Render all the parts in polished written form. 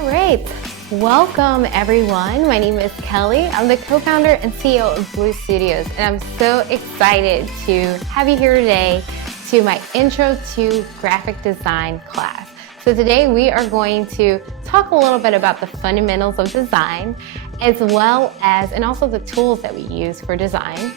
All right, welcome everyone. My name is Kelly. I'm the co-founder and CEO of Blue Studios, and I'm so excited to have you here today to my Intro to Graphic Design class. So today we are going to talk a little bit about the fundamentals of design, as well as, and also the tools that we use for design.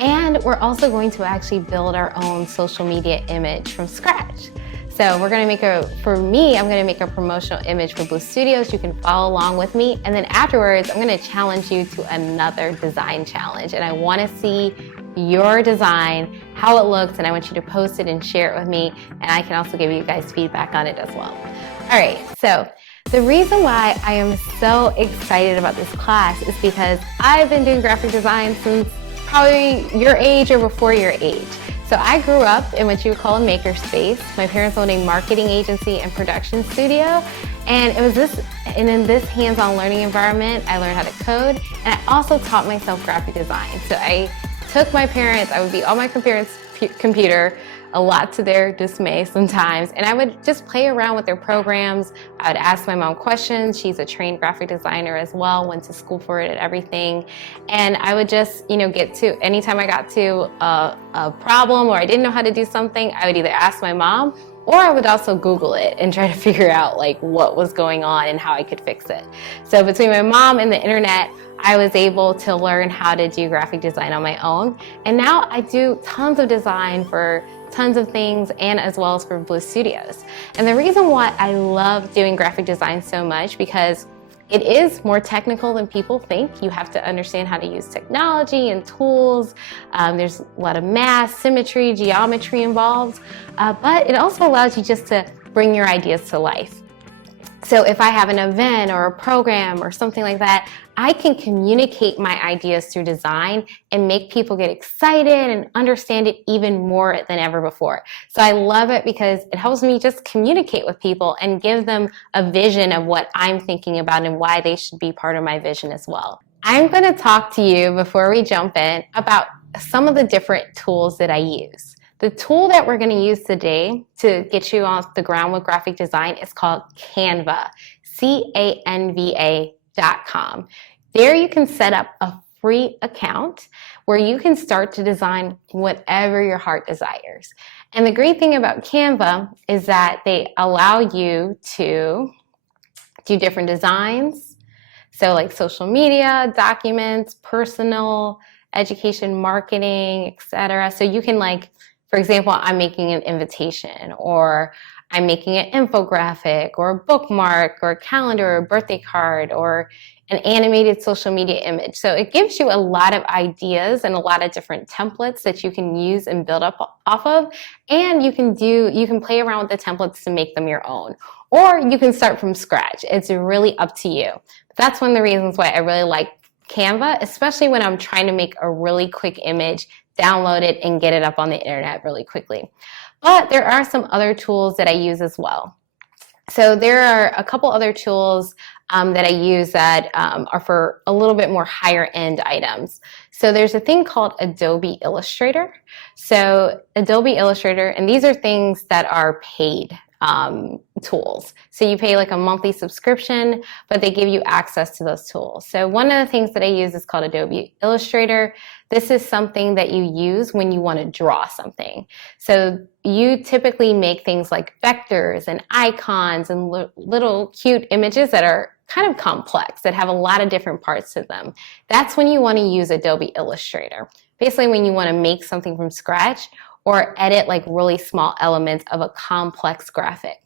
And we're also going to actually build our own social media image from scratch. So we're gonna make I'm gonna make a promotional image for Blue Studios. You can follow along with me. And then afterwards, I'm gonna challenge you to another design challenge. And I wanna see your design, how it looks, and I want you to post it and share it with me. And I can also give you guys feedback on it as well. All right, so the reason why I am so excited about this class is because I've been doing graphic design since probably your age or before your age. So I grew up in what you would call a makerspace. My parents owned a marketing agency and production studio. And in this hands-on learning environment, I learned how to code, and I also taught myself graphic design. So I took my parents, I would be on my parents' computer, a lot to their dismay sometimes, and I would just play around with their programs. I would ask my mom questions. She's a trained graphic designer as well, went to school for it and everything. And I would just, anytime I got to a problem or I didn't know how to do something, I would either ask my mom or I would also Google it and try to figure out like what was going on and how I could fix it. So between my mom and the internet, I was able to learn how to do graphic design on my own. And now I do tons of design for tons of things, and as well as for Blue Studios. And the reason why I love doing graphic design so much, because it is more technical than people think. You have to understand how to use technology and tools. There's a lot of math, symmetry, geometry involved, but it also allows you just to bring your ideas to life. So if I have an event or a program or something like that, I can communicate my ideas through design and make people get excited and understand it even more than ever before. So I love it because it helps me just communicate with people and give them a vision of what I'm thinking about and why they should be part of my vision as well. I'm going to talk to you before we jump in about some of the different tools that I use. The tool that we're going to use today to get you off the ground with graphic design is called Canva, Canva.com. There you can set up a free account where you can start to design whatever your heart desires. And the great thing about Canva is that they allow you to do different designs. So like social media, documents, personal, education, marketing, etc. So you can for example, I'm making an invitation, or I'm making an infographic, or a bookmark, or a calendar, or a birthday card, or an animated social media image. So it gives you a lot of ideas and a lot of different templates that you can use and build up off of. And you can play around with the templates to make them your own. Or you can start from scratch. It's really up to you. That's one of the reasons why I really like Canva, especially when I'm trying to make a really quick image, download it, and get it up on the internet really quickly. But there are some other tools that I use as well. So there are a couple other tools that I use that are for a little bit more higher end items. So there's a thing called Adobe Illustrator. So Adobe Illustrator, and these are things that are paid tools. So you pay like a monthly subscription, but they give you access to those tools. So one of the things that I use is called Adobe Illustrator. This is something that you use when you want to draw something. So you typically make things like vectors and icons and little cute images that are kind of complex, that have a lot of different parts to them. That's when you want to use Adobe Illustrator. Basically when you want to make something from scratch or edit like really small elements of a complex graphic.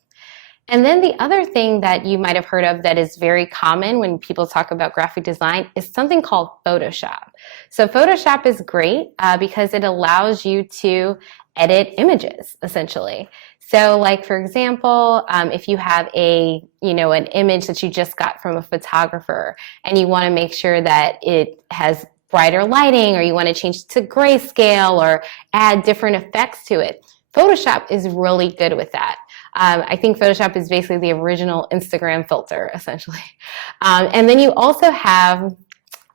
And then the other thing that you might have heard of that is very common when people talk about graphic design is something called Photoshop. So Photoshop is great because it allows you to edit images, essentially. So like, for example, if you have an image that you just got from a photographer and you want to make sure that it has brighter lighting, or you want to change it to grayscale or add different effects to it, Photoshop is really good with that. I think Photoshop is basically the original Instagram filter, essentially. And then you also have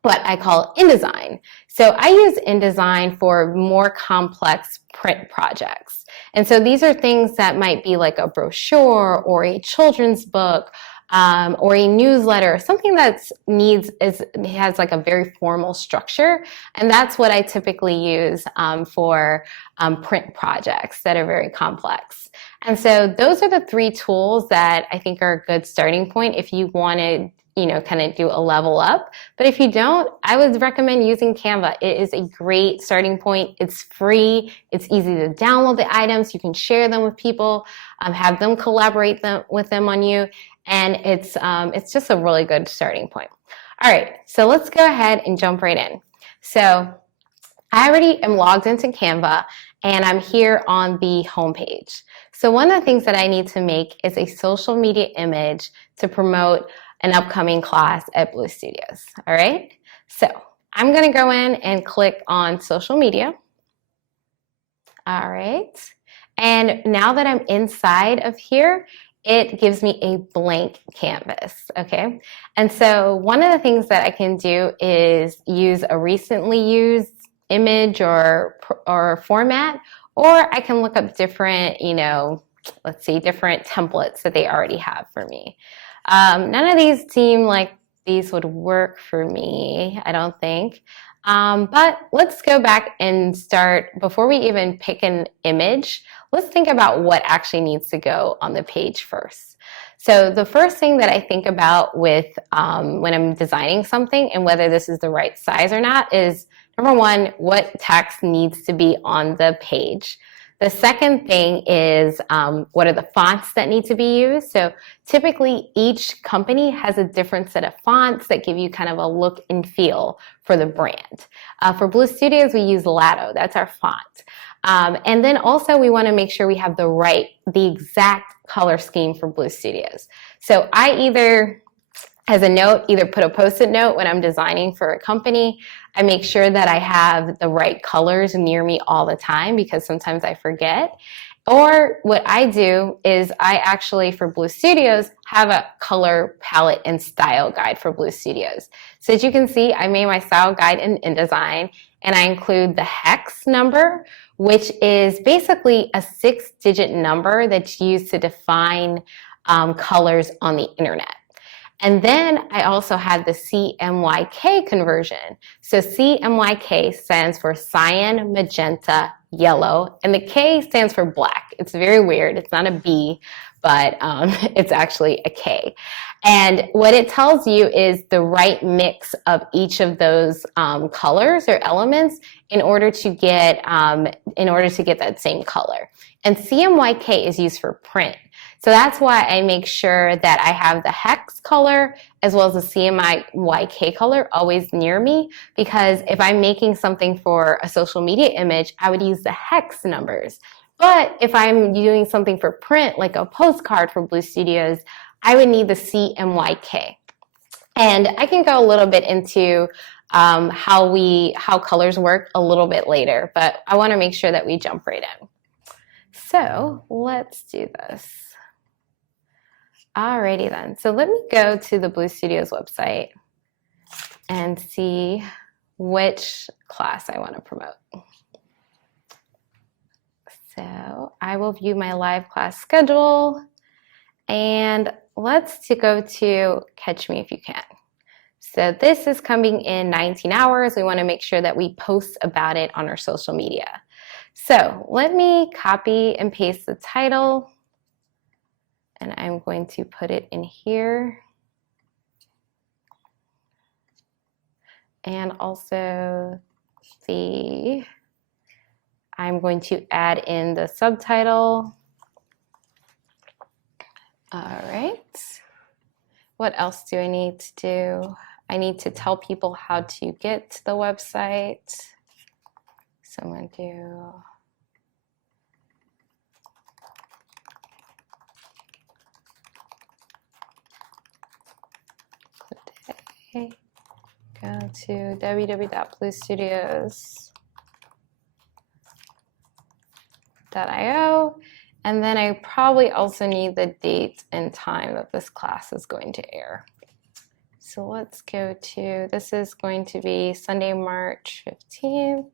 what I call InDesign. So I use InDesign for more complex print projects. And so these are things that might be like a brochure or a children's book, or a newsletter, something has like a very formal structure. And that's what I typically use for print projects that are very complex. And so those are the 3 tools that I think are a good starting point if you want to, kind of do a level up. But if you don't, I would recommend using Canva. It is a great starting point. It's free. It's easy to download the items. You can share them with people, have them collaborate with them on you. And it's just a really good starting point. All right, so let's go ahead and jump right in. So I already am logged into Canva and I'm here on the homepage. So one of the things that I need to make is a social media image to promote an upcoming class at Blue Studios. All right, so I'm going to go in and click on social media. All right, and now that I'm inside of here, it gives me a blank canvas, okay? And so one of the things that I can do is use a recently used image or format, or I can look up different, different templates that they already have for me. None of these seem like these would work for me, I don't think. But let's go back and start, before we even pick an image, let's think about what actually needs to go on the page first. So the first thing that I think about with when I'm designing something and whether this is the right size or not is, number one, what text needs to be on the page. The second thing is what are the fonts that need to be used. So typically each company has a different set of fonts that give you kind of a look and feel for the brand. For Blue Studios, we use Lato. That's our font. And then also we want to make sure we have the exact color scheme for Blue Studios. So I either, as a note, either put a Post-it note when I'm designing for a company. I make sure that I have the right colors near me all the time because sometimes I forget. Or what I do is I actually, for Blue Studios, have a color palette and style guide for Blue Studios. So as you can see, I made my style guide in InDesign, and I include the hex number, which is basically a 6-digit number that's used to define colors on the internet. And then I also have the CMYK conversion. So CMYK stands for cyan, magenta, yellow, and the K stands for black. It's very weird. It's not a B, but it's actually a K. And what it tells you is the right mix of each of those colors or elements in order to get that same color. And CMYK is used for print. So that's why I make sure that I have the hex color as well as the CMYK color always near me, because if I'm making something for a social media image, I would use the hex numbers. But if I'm doing something for print, like a postcard for Blue Studios, I would need the CMYK. And I can go a little bit into how colors work a little bit later, but I want to make sure that we jump right in. So let's do this. Alrighty then, so let me go to the Blue Studios website and see which class I want to promote. So I will view my live class schedule, and let's go to Catch Me If You Can. So this is coming in 19 hours. We want to make sure that we post about it on our social media. So let me copy and paste the title. And I'm going to put it in here. And also I'm going to add in the subtitle. All right. What else do I need to do? I need to tell people how to get to the website. So I'm going to do go to www.bluestudios.io, and then I probably also need the date and time that this class is going to air. So let's go to, this is going to be Sunday, March 15th.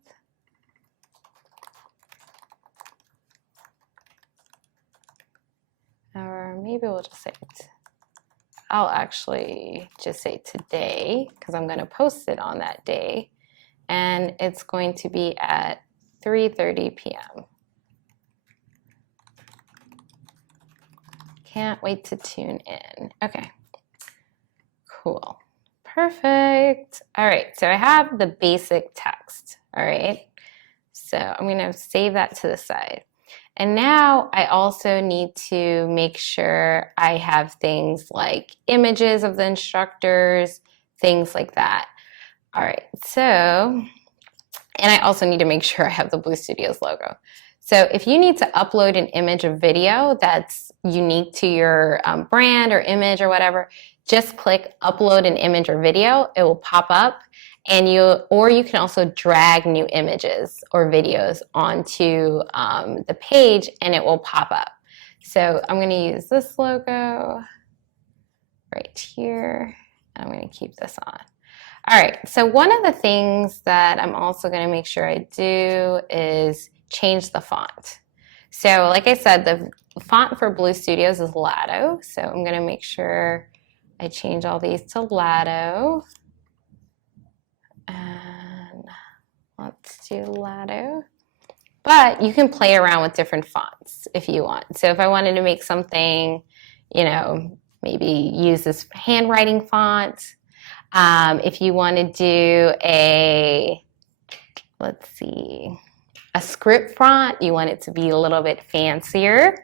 Or maybe we'll just say it's I'll actually just say today because I'm going to post it on that day. And it's going to be at 3:30 p.m. Can't wait to tune in. Okay, cool. Perfect. All right, so I have the basic text. All right, so I'm going to save that to the side. And now I also need to make sure I have things like images of the instructors, things like that. All right, so, and I also need to make sure I have the Blue Studios logo. So if you need to upload an image or video that's unique to your brand or image or whatever, just click upload an image or video. It will pop up, and you can also drag new images or videos onto the page and it will pop up. So I'm going to use this logo right here. I'm going to keep this on. All right, so one of the things that I'm also going to make sure I do is change the font. So like I said, the font for Blue Studios is Lato. So I'm going to make sure I change all these to Lato. And let's do Lato. But you can play around with different fonts if you want. So if I wanted to make something, you know, maybe use this handwriting font. If you want to do a, let's see, a script font, you want it to be a little bit fancier.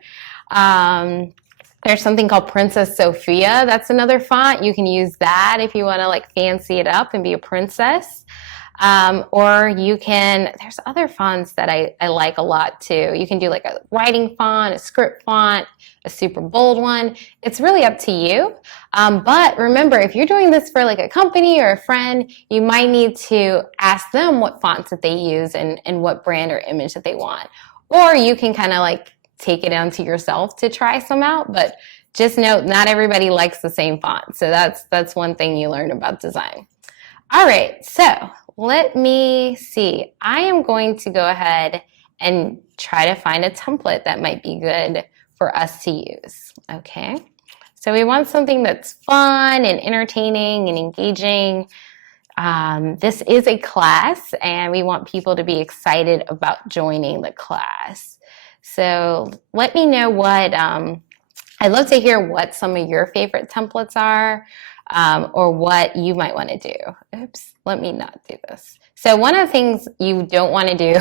There's something called Princess Sophia. That's another font. You can use that if you want to like fancy it up and be a princess. Or you can, there's other fonts that I like a lot too. You can do like a writing font, a script font, a super bold one. It's really up to you. But remember, if you're doing this for like a company or a friend, you might need to ask them what fonts that they use and what brand or image that they want. Or you can kind of like take it onto yourself to try some out. But just note, not everybody likes the same font. So that's one thing you learn about design. All right, so let me see. I am going to go ahead and try to find a template that might be good for us to use, okay? So we want something that's fun and entertaining and engaging. This is a class, and we want people to be excited about joining the class. So let me know what, I'd love to hear what some of your favorite templates are. Or what you might want to do. Oops, let me not do this. So one of the things you don't want to do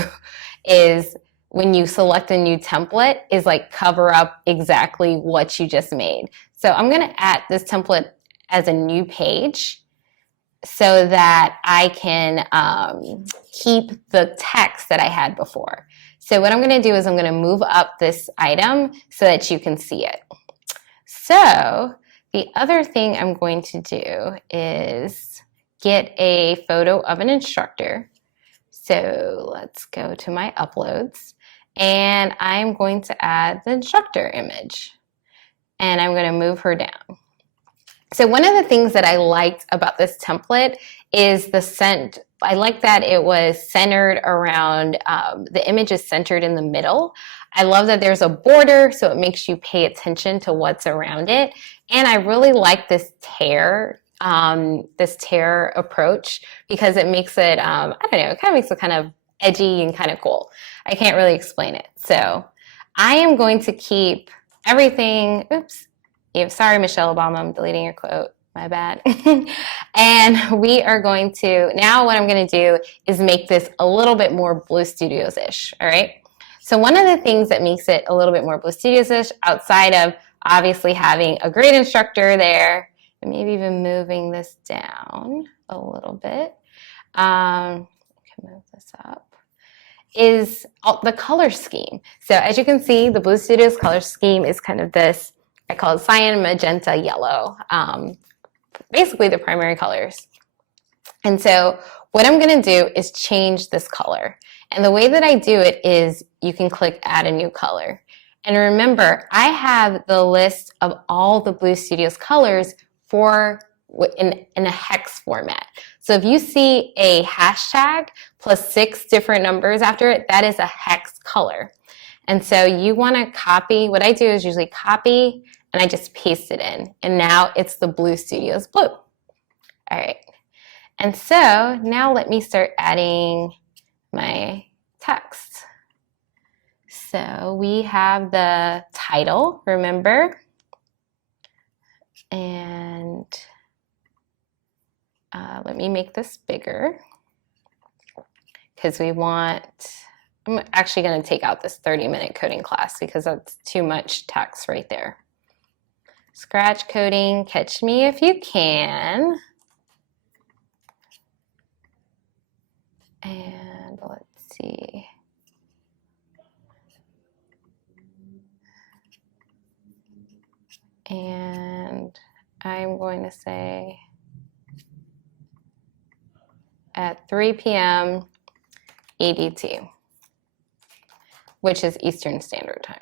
is when you select a new template is like cover up exactly what you just made. So I'm going to add this template as a new page so that I can keep the text that I had before. So what I'm going to do is I'm going to move up this item so that you can see it. So the other thing I'm going to do is get a photo of an instructor. So let's go to my uploads, and I'm going to add the instructor image, and I'm going to move her down. So one of the things that I liked about this template is I like that it was centered around, the image is centered in the middle. I love that there's a border, so it makes you pay attention to what's around it. And I really like this tear approach because it makes it, I don't know, it kind of makes it kind of edgy and kind of cool. I can't really explain it. So I am going to keep everything, sorry, Michelle Obama, I'm deleting your quote. My bad. And we are going to, now what I'm going to do is make this a little bit more Blue Studios-ish, all right? So one of the things that makes it a little bit more Blue Studios-ish, outside of obviously having a great instructor there, and maybe even moving this down a little bit, I can move this up, is the color scheme. So as you can see, the Blue Studios color scheme is kind of this, I call it cyan, magenta, yellow. Basically the primary colors. And so what I'm going to do is change this color. And the way that I do it is you can click add a new color. And remember, I have the list of all the Blue Studios colors in a hex format. So if you see a hashtag plus 6 different numbers after it, that is a hex color. And so you want to copy, what I do is usually copy and I just paste it in. And now it's the Blue Studios blue. All right. And so now let me start adding my text. So we have the title, remember? And let me make this bigger because we want, I'm actually going to take out this 30-minute coding class because that's too much text right there. Scratch coding, catch me if you can. And let's see. And I'm going to say at 3 p.m. EDT, which is Eastern Standard Time.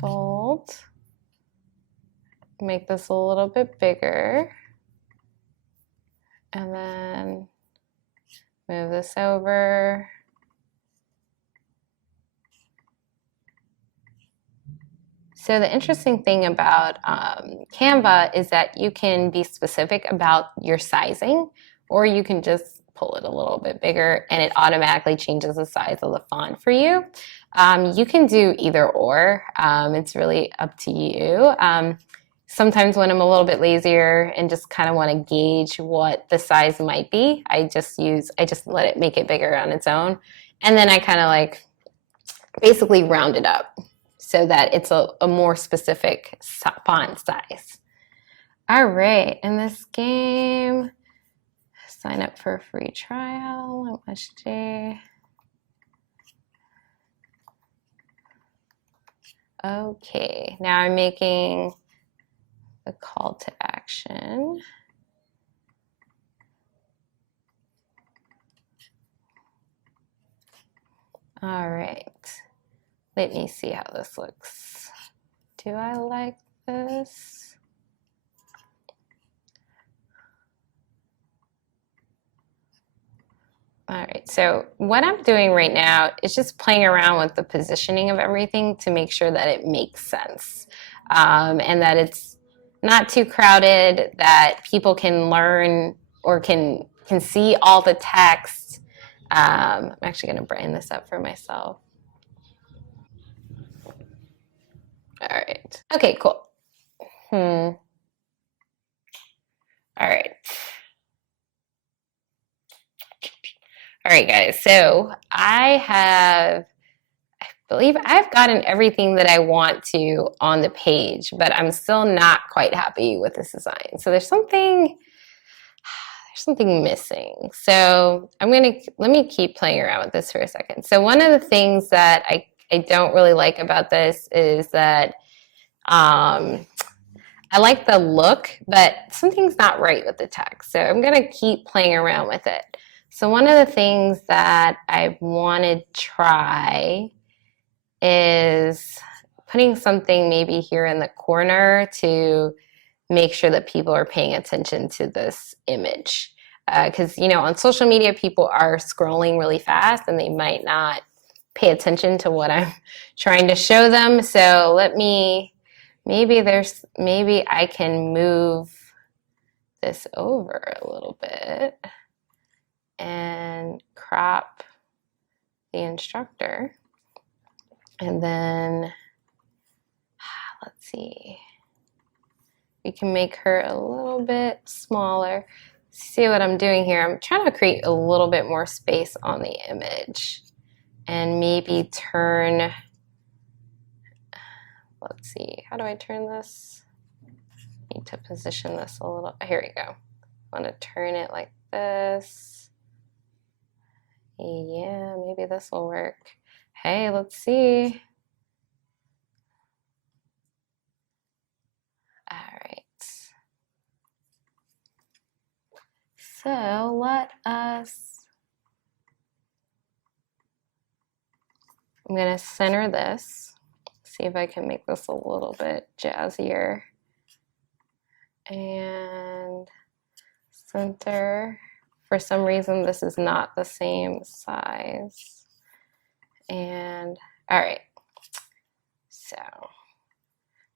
Bold. Make this a little bit bigger. And then move this over. So the interesting thing about Canva is that you can be specific about your sizing, or you can just pull it a little bit bigger and it automatically changes the size of the font for you. You can do either or. It's really up to you. Sometimes when I'm a little bit lazier and just kind of want to gauge what the size might be, I just let it make it bigger on its own. And then I kind of like basically round it up so that it's a more specific font size. All right, in this game, sign up for a free trial, MSJ. Okay, now I'm making the call to action. All right, let me see how this looks. Do I like this? All right, so what I'm doing right now is just playing around with the positioning of everything to make sure that it makes sense and that it's not too crowded, that people can learn or can see all the text. I'm actually going to brighten this up for myself. All right. Okay, cool. All right. All right, guys. So I believe I've gotten everything that I want to on the page, but I'm still not quite happy with this design. So there's something missing. So let me keep playing around with this for a second. So one of the things that I don't really like about this is that I like the look, but something's not right with the text. So I'm gonna keep playing around with it. So one of the things that I want to try is putting something maybe here in the corner to make sure that people are paying attention to this image. Because, on social media, people are scrolling really fast and they might not pay attention to what I'm trying to show them. So maybe I can move this over a little bit and crop the instructor. And then, let's see, we can make her a little bit smaller. See what I'm doing here? I'm trying to create a little bit more space on the image and maybe turn, let's see, how do I turn this? Need to position this a little, here we go. I want to turn it like this. Yeah, maybe this will work. Hey, let's see. All right. So I'm gonna center this. See if I can make this a little bit jazzier. And center. For some reason, this is not the same size. And all right, so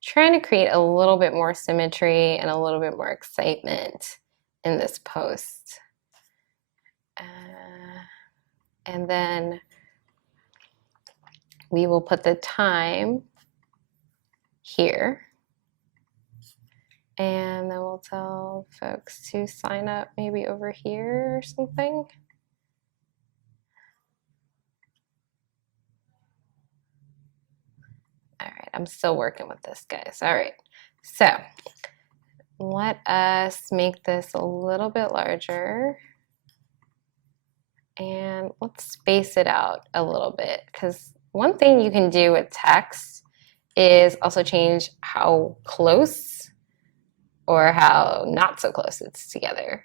trying to create a little bit more symmetry and a little bit more excitement in this post. And then we will put the time here. And then we'll tell folks to sign up maybe over here or something. All right, I'm still working with this, guys. All right, so let us make this a little bit larger. And let's space it out a little bit, because one thing you can do with text is also change how close or how not so close it's together.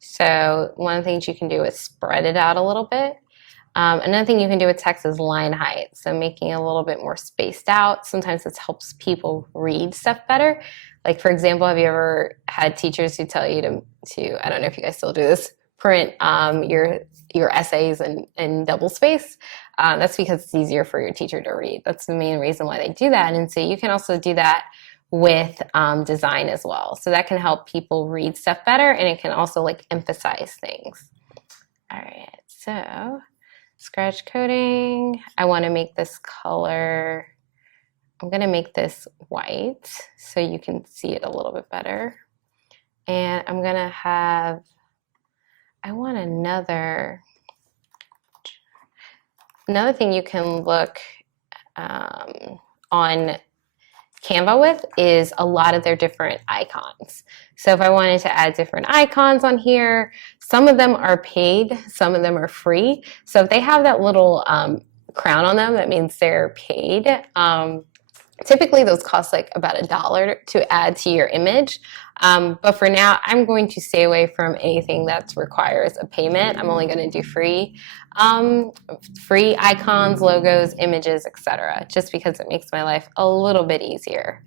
So one of the things you can do is spread it out a little bit. Another thing you can do with text is line height, so making it a little bit more spaced out. Sometimes this helps people read stuff better. Like, for example, have you ever had teachers who tell you to I don't know if you guys still do this, print your essays in double space? That's because it's easier for your teacher to read. That's the main reason why they do that. And so you can also do that with design as well. So that can help people read stuff better, and it can also like emphasize things. All right, so scratch coding. I want to make this color. I'm going to make this white so you can see it a little bit better. And I'm going to have, I want another thing you can look on Canva with is a lot of their different icons. So if I wanted to add different icons on here, some of them are paid, some of them are free. So if they have that little crown on them, that means they're paid. Typically those cost like about $1 to add to your image. But for now, I'm going to stay away from anything that requires a payment. I'm only going to do free icons, logos, images, etc., just because it makes my life a little bit easier.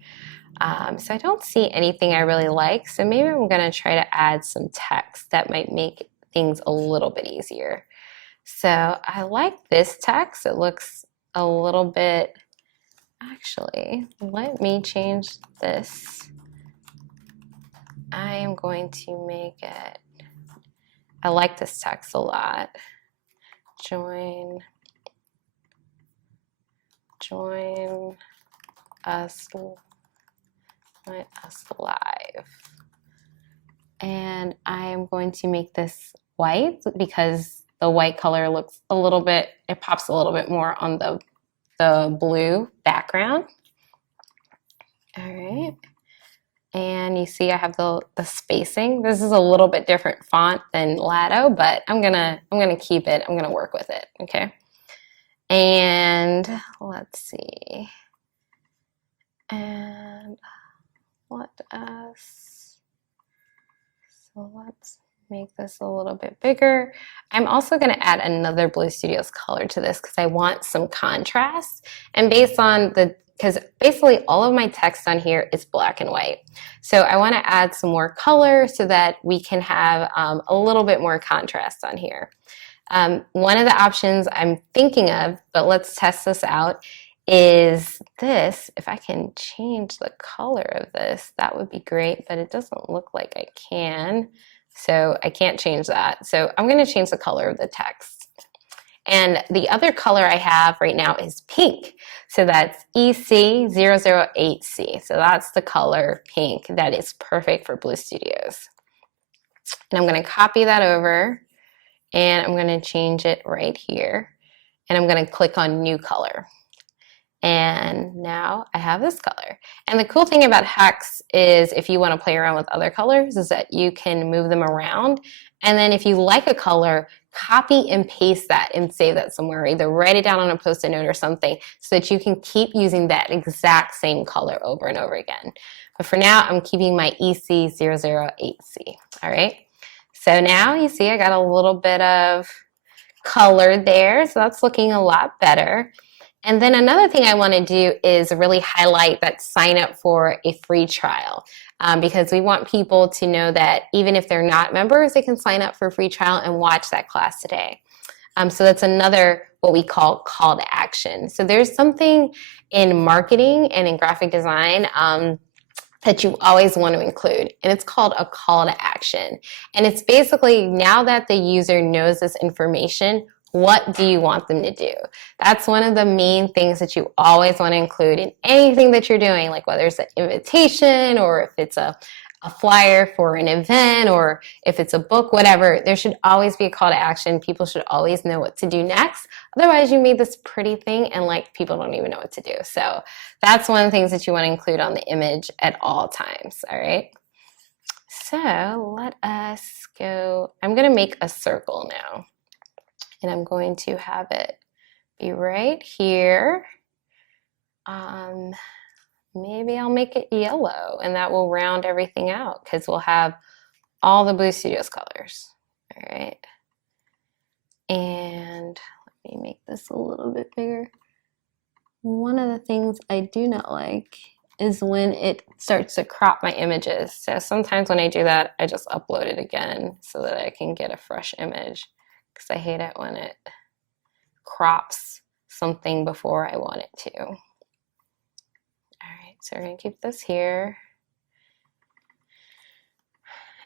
So I don't see anything I really like, so maybe I'm going to try to add some text that might make things a little bit easier. So I like this text. It looks a little bit, actually, let me change this. I am going to make it, I like this text a lot. Join us live. And I am going to make this white because the white color looks a little bit, it pops a little bit more on the blue background. All right. And you see I have the spacing. This is a little bit different font than Lato, but I'm gonna keep it. I'm gonna work with it, okay? And let's see. And what else? So let's make this a little bit bigger. I'm also gonna add another Blue Studios color to this because I want some contrast. And based on because basically all of my text on here is black and white. So I want to add some more color so that we can have a little bit more contrast on here. One of the options I'm thinking of, but let's test this out, is this. If I can change the color of this, that would be great, but it doesn't look like I can. So I can't change that. So I'm going to change the color of the text. And the other color I have right now is pink. So that's EC008C. So that's the color pink that is perfect for Blue Studios. And I'm going to copy that over and I'm going to change it right here. And I'm going to click on new color. And now I have this color. And the cool thing about hex is if you want to play around with other colors is that you can move them around. And then if you like a color, copy and paste that and save that somewhere. Either write it down on a Post-it note or something so that you can keep using that exact same color over and over again. But for now, I'm keeping my EC008C. All right. So now you see I got a little bit of color there. So that's looking a lot better. And then another thing I want to do is really highlight that sign up for a free trial, because we want people to know that even if they're not members, they can sign up for a free trial and watch that class today. So that's another what we call to action. So there's something in marketing and in graphic design that you always want to include, and it's called a call to action. And it's basically, now that the user knows this information, what do you want them to do? That's one of the main things that you always want to include in anything that you're doing, like whether it's an invitation or if it's a flyer for an event or if it's a book, whatever. There should always be a call to action. People should always know what to do next. Otherwise, you made this pretty thing and like people don't even know what to do. So that's one of the things that you want to include on the image at all times, all right? So let us go. I'm going to make a circle now, and I'm going to have it be right here. Maybe I'll make it yellow, and that will round everything out because we'll have all the Blue Studios colors. All right. And let me make this a little bit bigger. One of the things I do not like is when it starts to crop my images. So sometimes when I do that, I just upload it again so that I can get a fresh image, because I hate it when it crops something before I want it to. So we're going to keep this here.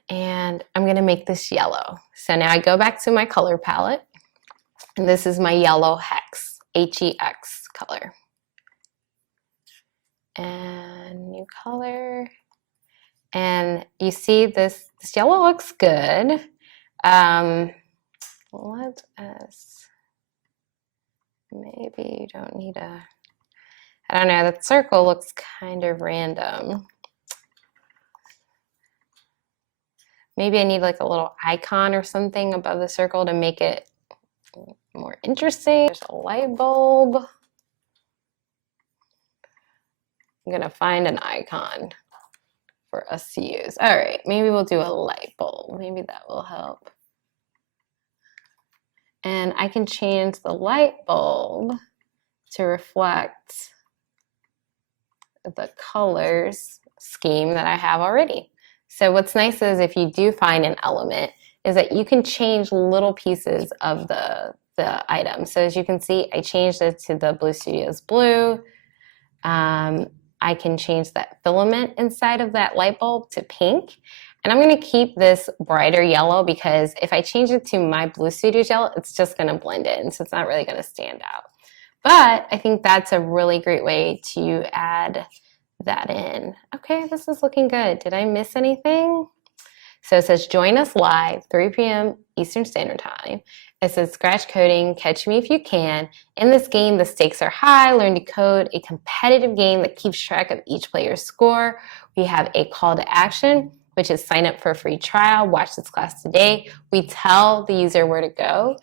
And I'm going to make this yellow. So now I go back to my color palette. And this is my yellow hex, H-E-X color. And new color. And you see this yellow looks good. Let us, maybe you don't need a, I don't know, that circle looks kind of random. Maybe I need like a little icon or something above the circle to make it more interesting. There's a light bulb. I'm gonna find an icon for us to use. All right, maybe we'll do a light bulb. Maybe that will help. And I can change the light bulb to reflect the colors scheme that I have already. So what's nice is if you do find an element is that you can change little pieces of the item. So as you can see, I changed it to the Blue Studios blue. I can change that filament inside of that light bulb to pink. And I'm going to keep this brighter yellow because if I change it to my Blue Studios yellow, it's just going to blend in. So it's not really going to stand out. But I think that's a really great way to add that in. Okay, this is looking good. Did I miss anything? So it says join us live, 3 p.m. Eastern Standard Time. It says scratch coding, catch me if you can. In this game, the stakes are high. Learn to code, a competitive game that keeps track of each player's score. We have a call to action, which is sign up for a free trial. Watch this class today. We tell the user where to go.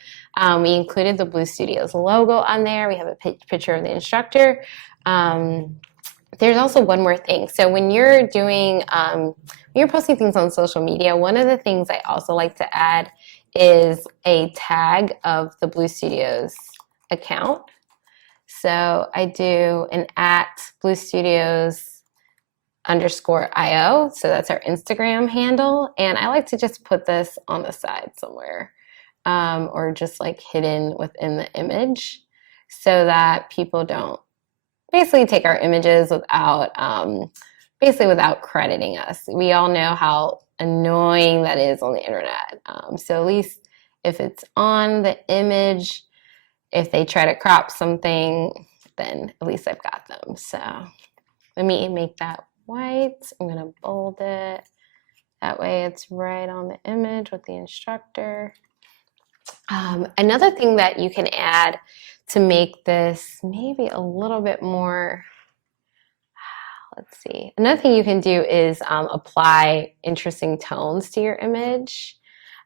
We included the Blue Studios logo on there. We have a picture of the instructor. There's also one more thing. So when you're doing, when you're posting things on social media, one of the things I also like to add is a tag of the Blue Studios account. So I do an @BlueStudios_IO. So that's our Instagram handle. And I like to just put this on the side somewhere, or just like hidden within the image so that people don't basically take our images without without crediting us. We all know how annoying that is on the internet. So at least if it's on the image, if they try to crop something, then at least I've got them. So let me make that white. I'm gonna bold it. That way it's right on the image with the instructor. Another thing that you can add to make this maybe a little bit more, let's see. Another thing you can do is apply interesting tones to your image.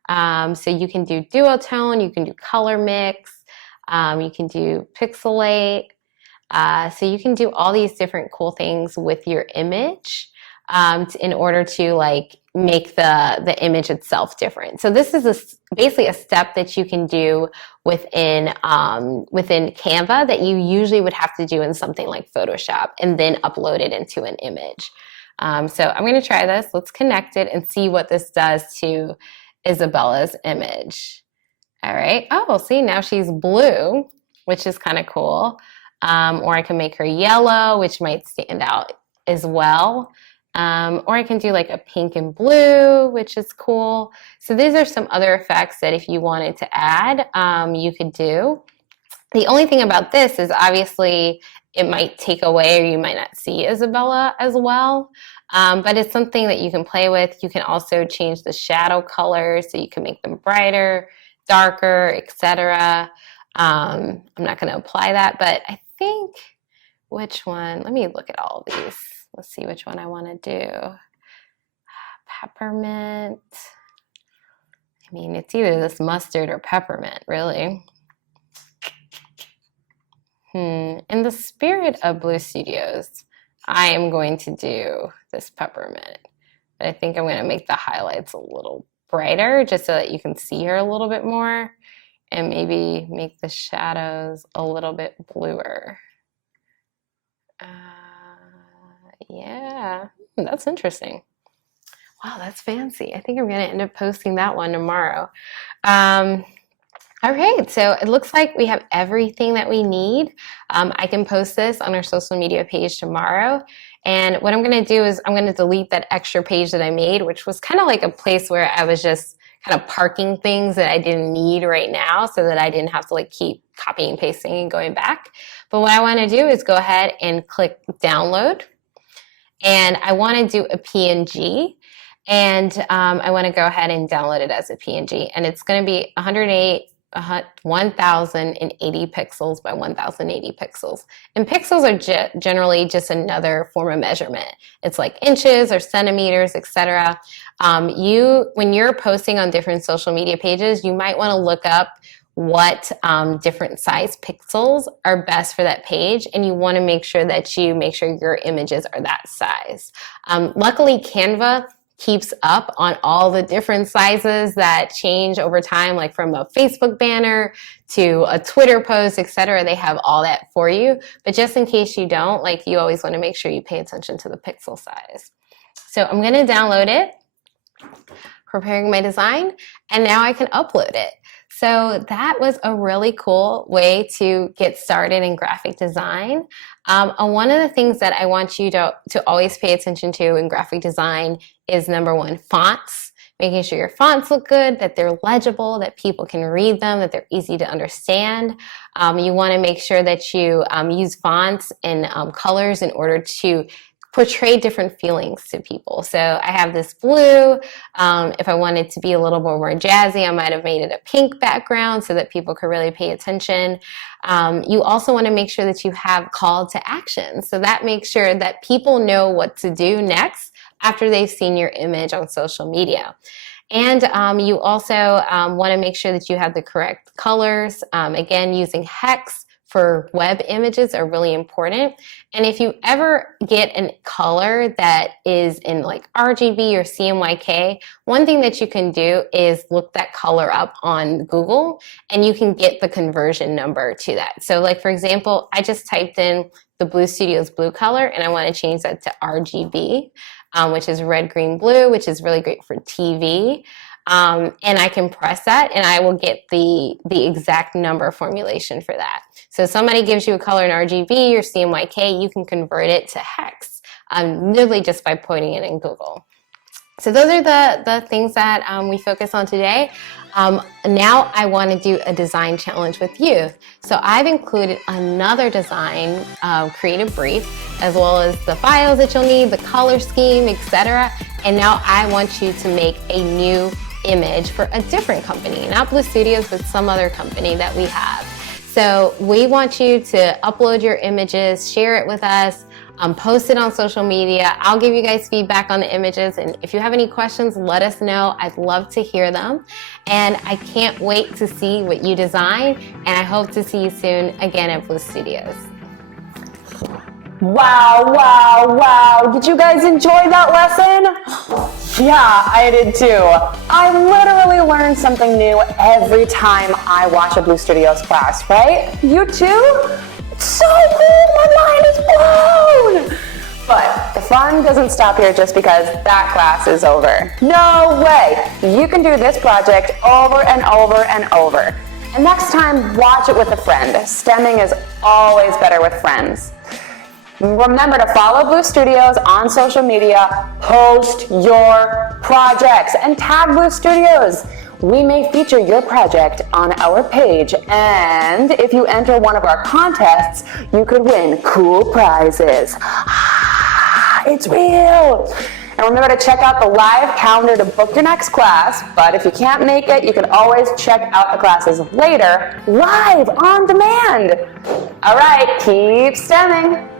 So you can do duotone, you can do color mix, you can do pixelate. So you can do all these different cool things with your image in order to like make the image itself different. So this is basically a step that you can do within Canva that you usually would have to do in something like Photoshop and then upload it into an image. So I'm going to try this. Let's connect it and see what this does to Isabella's image. All right. Oh, see, now she's blue, which is kind of cool. Or I can make her yellow, which might stand out as well. Or I can do like a pink and blue, which is cool. So these are some other effects that if you wanted to add, you could do. The only thing about this is obviously it might take away or you might not see Isabella as well. But it's something that you can play with. You can also change the shadow colors so you can make them brighter, darker, etc. I'm not going to apply that, but I think which one, let me look at all of these. Let's see which one I want to do. Peppermint. I mean, it's either this mustard or peppermint, really. In the spirit of Blue Studios, I am going to do this peppermint. But I think I'm going to make the highlights a little brighter just so that you can see her a little bit more. And maybe make the shadows a little bit bluer. Yeah, that's interesting. Wow, that's fancy. I think I'm going to end up posting that one tomorrow. All right, so it looks like we have everything that we need. I can post this on our social media page tomorrow. And what I'm going to do is I'm going to delete that extra page that I made, which was kind of like a place where I was just kind of parking things that I didn't need right now so that I didn't have to like keep copying and pasting and going back. But what I want to do is go ahead and click download. And I want to do a PNG. And I want to go ahead and download it as a PNG. And it's going to be 1080 pixels by 1080 pixels. And pixels are generally just another form of measurement. It's like inches or centimeters, etc. When you're posting on different social media pages, you might want to look up what different size pixels are best for that page, and you want to make sure that your images are that size. Luckily, Canva keeps up on all the different sizes that change over time, like from a Facebook banner to a Twitter post, etc. They have all that for you. But just in case you don't, like, you always want to make sure you pay attention to the pixel size. So I'm going to download it, preparing my design, and now I can upload it. So that was a really cool way to get started in graphic design. And one of the things that I want you to always pay attention to in graphic design is, number one, fonts. Making sure your fonts look good, that they're legible, that people can read them, that they're easy to understand. You want to make sure that you use fonts and colors in order to portray different feelings to people. So I have this blue. If I wanted to be a little more jazzy, I might have made it a pink background so that people could really pay attention. You also want to make sure that you have call to action. So that makes sure that people know what to do next after they've seen your image on social media. And you also want to make sure that you have the correct colors. Again, using hex for web images are really important. And if you ever get a color that is in like RGB or CMYK, one thing that you can do is look that color up on Google and you can get the conversion number to that. So like, for example, I just typed in the Blue Studios blue color and I want to change that to RGB, which is red, green, blue, which is really great for TV. And I can press that and I will get the exact number formulation for that. So if somebody gives you a color in RGB or CMYK, you can convert it to hex, literally just by putting it in Google. So those are the things that we focus on today. Now I want to do a design challenge with you. So I've included another design creative brief, as well as the files that you'll need, the color scheme, etc. And now I want you to make a new image for a different company, not Blue Studios, but some other company that we have. So we want you to upload your images, share it with us, post it on social media. I'll give you guys feedback on the images, and if you have any questions, let us know. I'd love to hear them. And I can't wait to see what you design, and I hope to see you soon again at Blue Studios. Wow, wow, wow. Did you guys enjoy that lesson? Yeah, I did too. I literally learn something new every time I watch a Blue Studios class, right? You too? So cool, my mind is blown! But the fun doesn't stop here just because that class is over. No way! You can do this project over and over and over. And next time, watch it with a friend. STEMming is always better with friends. Remember to follow Blue Studios on social media, post your projects, and tag Blue Studios. We may feature your project on our page, and if you enter one of our contests, you could win cool prizes. It's real! And remember to check out the live calendar to book your next class, but if you can't make it, you can always check out the classes later, live, on demand. All right, keep STEMming.